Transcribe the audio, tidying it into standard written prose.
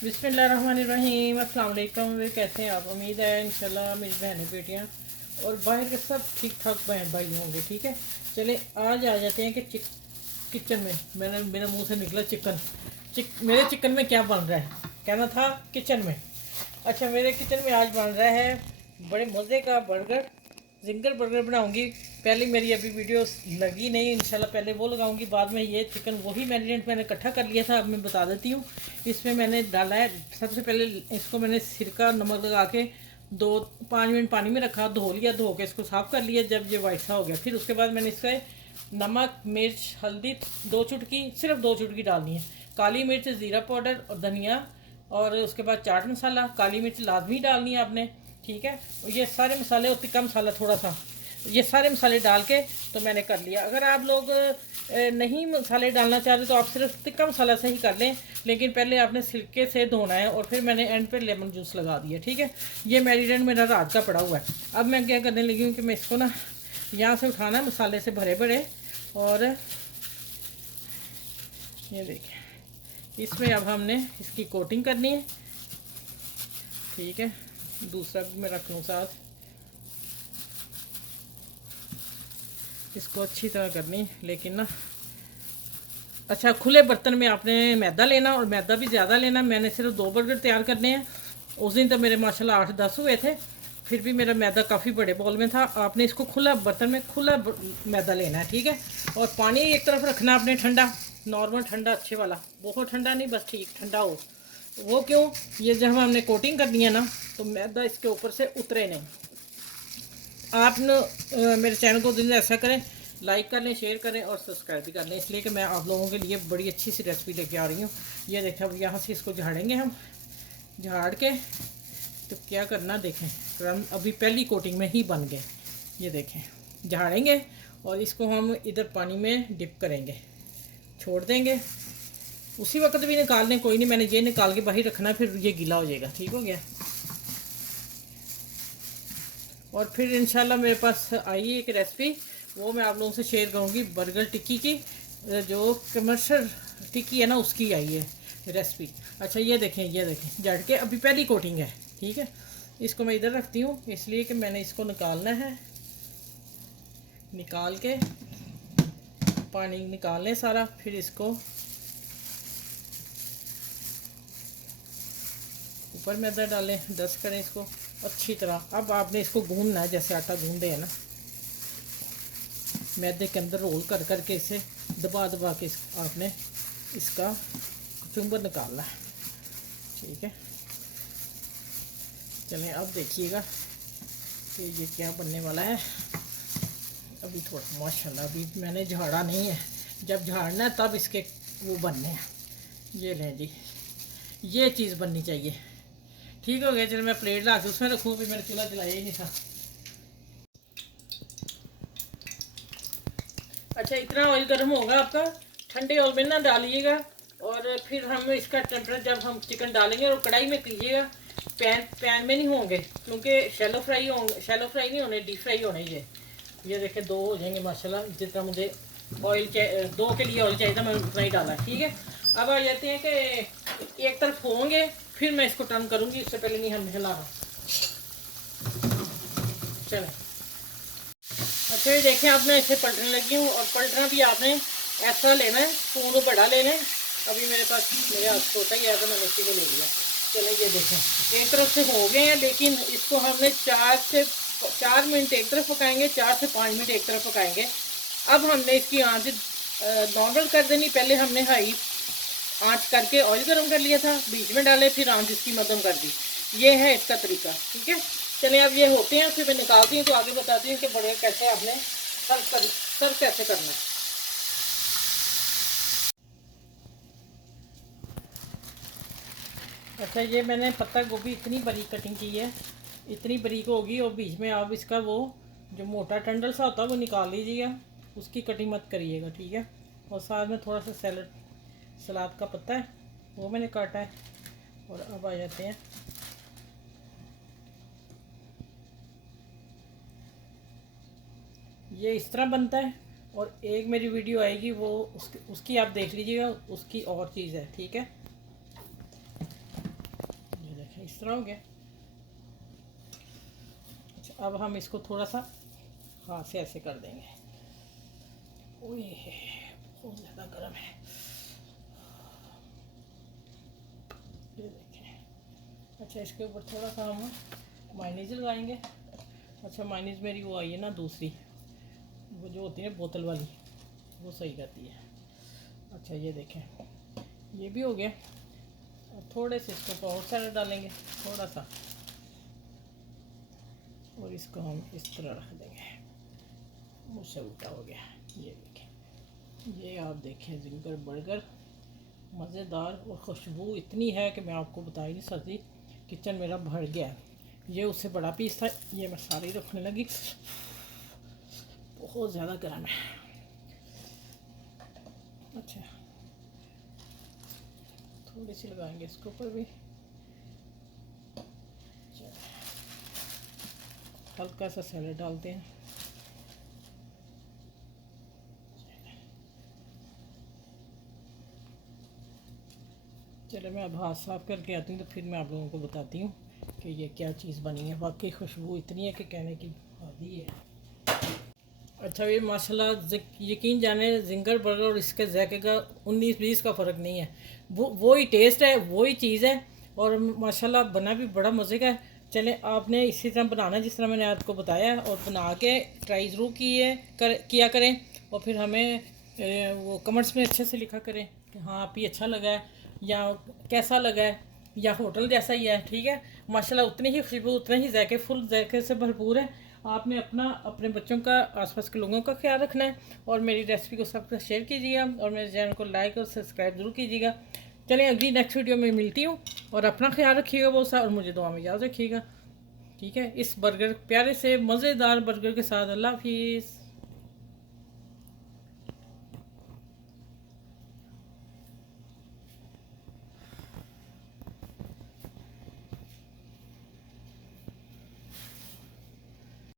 बिस्मिल्लाहिर्रहमानिर्रहीम। अस्सलाम वालेकुम। वे कैसे हैं आप? उम्मीद है इंशाल्लाह मेरी बहनें बेटियां और बाहर के सब ठीक ठाक बहन भाई होंगे। ठीक है, चले आज आ जाते हैं कि किचन में मेरे मुंह से निकला चिकन। मेरे चिकन में क्या बन रहा है, कहना था किचन में। अच्छा, मेरे किचन में आज बन रहा है बड़े मज़े का बर्गर, जिंगर बर्गर बनाऊंगी। पहले मेरी अभी वीडियो लगी नहीं, इंशाल्लाह पहले वो लगाऊंगी, बाद में ये चिकन वही मैरिनेट मैंने इकट्ठा कर लिया था। अब मैं बता देती हूँ। इसमें मैंने डाला है, सबसे पहले इसको मैंने सिरका नमक लगा के 2-5 मिनट पानी में रखा, धो लिया, धो के इसको साफ़ कर लिया जब ये वाइट सा हो गया। फिर उसके बाद मैंने इससे नमक मिर्च हल्दी 2 चुटकी, सिर्फ 2 चुटकी डालनी है, काली मिर्च ज़ीरा पाउडर और धनिया, और उसके बाद चाट मसाला, काली मिर्च लाजमी डालनी है आपने। ठीक है, ये सारे मसाले और तिक्का मसाला थोड़ा सा, ये सारे मसाले डाल के तो मैंने कर लिया। अगर आप लोग नहीं मसाले डालना चाहते तो आप सिर्फ तिक्का मसाला से ही कर लें, लेकिन पहले आपने सिरके से धोना है और फिर मैंने एंड पे लेमन जूस लगा दिया। ठीक है, ये मैरिनेट मेरा रात का पड़ा हुआ है। अब मैं क्या करने लगी हूँ कि मैं इसको ना यहाँ से उठाना है, मसाले से भरे भरे, और ये देखें, इसमें अब हमने इसकी कोटिंग करनी है। ठीक है, दूसरा भी मैं रख लूँ साथ, इसको अच्छी तरह करनी, लेकिन ना अच्छा खुले बर्तन में आपने मैदा लेना, और मैदा भी ज़्यादा लेना। मैंने सिर्फ 2 बर्गर तैयार करने हैं। उस दिन तो मेरे माशाल्लाह 8-10 हुए थे, फिर भी मेरा मैदा काफ़ी बड़े बॉल में था। आपने इसको खुला बर्तन में खुला मैदा लेना है। ठीक है, और पानी एक तरफ रखना आपने ठंडा, नॉर्मल ठंडा, अच्छे वाला, बहुत ठंडा नहीं, बस ठीक ठंडा हो। वो क्यों, ये जब हमने कोटिंग करनी है ना, तो मैदा इसके ऊपर से उतरे नहीं। आप न मेरे चैनल को दिन ऐसा करें, लाइक कर लें, शेयर करें और सब्सक्राइब भी कर लें, इसलिए कि मैं आप लोगों के लिए बड़ी अच्छी सी रेसिपी लेके आ रही हूँ। ये देखें, अब यहाँ से इसको झाड़ेंगे हम, झाड़ के तो क्या करना देखें, तो हम अभी पहली कोटिंग में ही बन गए। ये देखें, झाड़ेंगे और इसको हम इधर पानी में डिप करेंगे, छोड़ देंगे, उसी वक्त भी निकाल लें, कोई नहीं, मैंने ये निकाल के बाहर रखना, फिर ये गीला हो जाएगा। ठीक हो गया, और फिर इंशाल्लाह मेरे पास आई एक रेसिपी, वो मैं आप लोगों से शेयर करूँगी, बर्गर टिक्की की, जो कमर्शियल टिक्की है ना, उसकी आई है रेसिपी। अच्छा, ये देखें, ये देखें, जड़ के अभी पहली कोटिंग है। ठीक है, इसको मैं इधर रखती हूँ, इसलिए कि मैंने इसको निकालना है। निकाल के पानी निकाल लें सारा, फिर इसको ऊपर मैदा डालें, डस्ट करें इसको अच्छी तरह। अब आपने इसको गूंदना है जैसे आटा गूंदे हैं ना, मैदे के अंदर रोल कर करके इसे दबा दबा के आपने इसका चुंबर निकालना है। ठीक है, चलें अब देखिएगा कि ये क्या बनने वाला है। अभी थोड़ा माशाल्लाह अभी मैंने झाड़ा नहीं है, जब झाड़ना है तब इसके वो बनने हैं। ये लें जी, ये चीज़ बननी चाहिए। ठीक हो गया, चलो मैं प्लेट ला के उसमें रखूँ, फिर मेरा चूल्हा जलाया ही नहीं था। अच्छा, इतना ऑयल गर्म होगा आपका, ठंडे ऑयल में ना डालिएगा, और फिर हम इसका टेम्परेचर जब हम चिकन डालेंगे और कढ़ाई में कीजिएगा, पैन में नहीं होंगे, क्योंकि शैलो फ्राई होंगे, शैलो फ्राई नहीं होने, डीप फ्राई होने। ये देखें, 2 हो जाएंगे माशाल्लाह, जितना मुझे ऑयल 2 के लिए ऑयल चाहिए था, मैंने उतना ही डाला। ठीक है, अब आ जाते हैं कि एक तरफ होंगे, फिर मैं इसको टर्न करूँगी, इससे पहले नहीं हम हिला रहा। चलें, अच्छा ये देखें, आप मैं इसे पलटने लगी हूँ, और पलटना भी आपने ऐसा लेना है, स्पून बड़ा ले लें। अभी मेरे पास, मेरे हाथ छोटा ही है तो मैंने इसी को ले लिया। चलें, ये देखें, एक तरफ से हो गए हैं, लेकिन इसको हमने 4 मिनट एक तरफ पकाएंगे, 4 से 5 मिनट एक तरफ पकाएंगे। अब हमने इसकी आँच नॉर्मल कर देनी, पहले हमने हाई आँच करके ऑयल गर्म कर लिया था, बीच में डाले, फिर आँच इसकी मध्यम कर दी। ये है इसका तरीका। ठीक है, चलिए अब ये होते हैं, फिर मैं निकालती हूँ तो आगे बताती हूँ कि बड़े कैसे आपने सर्व कैसे करना है। अच्छा, ये मैंने पत्ता गोभी इतनी बारीक कटिंग की है, इतनी बारीक होगी, और बीच में आप इसका वो जो मोटा टंडल सा होता है वो निकाल लीजिएगा, उसकी कटिंग मत करिएगा। ठीक है, और साथ में थोड़ा सा सलाद का पत्ता है, वो मैंने काटा है। और अब आ जाते हैं, ये इस तरह बनता है, और एक मेरी वीडियो आएगी, वो उसकी आप देख लीजिएगा, उसकी और चीज़ है। ठीक है, इस तरह हो गया। अच्छा, अब हम इसको थोड़ा सा हाथ से ऐसे कर देंगे। ओए बहुत ज़्यादा गर्म है, ये देखें। अच्छा, इसके ऊपर थोड़ा सा हम मायोनीज लगाएंगे। अच्छा, मायोनीज मेरी वो आई है ना दूसरी, वो जो होती है बोतल वाली, वो सही रहती है। अच्छा, ये देखें, ये भी हो गया। और थोड़े से इसके ऊपर और सैलेड डालेंगे थोड़ा सा, और इसको हम इस तरह रख देंगे। मुझसे उल्टा हो गया। ये देखें, ये आप देखें जिंगर बर्गर, मज़ेदार, और खुशबू इतनी है कि मैं आपको बता ही नहीं सकती। किचन मेरा भर गया है। ये उससे बड़ा पीस था, ये मैं सारी रखने लगी। बहुत ज़्यादा गर्म है। अच्छा, थोड़ी सी लगाएंगे इसके ऊपर भी, हल्का सा सैलेड डालते हैं। चलो मैं अब हाथ साफ करके आती हूँ, तो फिर मैं आप लोगों को बताती हूँ कि ये क्या चीज़ बनी है। वाकई खुशबू इतनी है कि कहने की आदि है। अच्छा, ये माशाल्लाह यकीन जाने जिंगर बर्गर और इसके जायके का 19-20 का फ़र्क नहीं है। वो ही टेस्ट है, वही चीज़ है, और माशाल्लाह बना भी बड़ा मज़े का है। चले, आपने इसी तरह बनाना जिस तरह मैंने आपको बताया, और बना के ट्राई ज़रूर किया करें। और फिर हमें वो कमेंट्स में अच्छे से लिखा करें कि हाँ आप ही अच्छा लगा है या कैसा लगा है, या होटल जैसा ही है। ठीक है, माशाल्लाह उतनी ही खुशबू, उतने ही जायके, फुल जायके से भरपूर है। आपने अपने बच्चों का, आसपास के लोगों का ख्याल रखना है, और मेरी रेसिपी को सबके साथ शेयर कीजिएगा, और मेरे चैनल को लाइक और सब्सक्राइब ज़रूर कीजिएगा। चलिए, अगली नेक्स्ट वीडियो में मिलती हूँ, और अपना ख्याल रखिएगा बहुत सा, और मुझे दुआ में याद रखिएगा। ठीक है, इस बर्गर, प्यारे से मज़ेदार बर्गर के साथ। अल्लाह हाफिज़।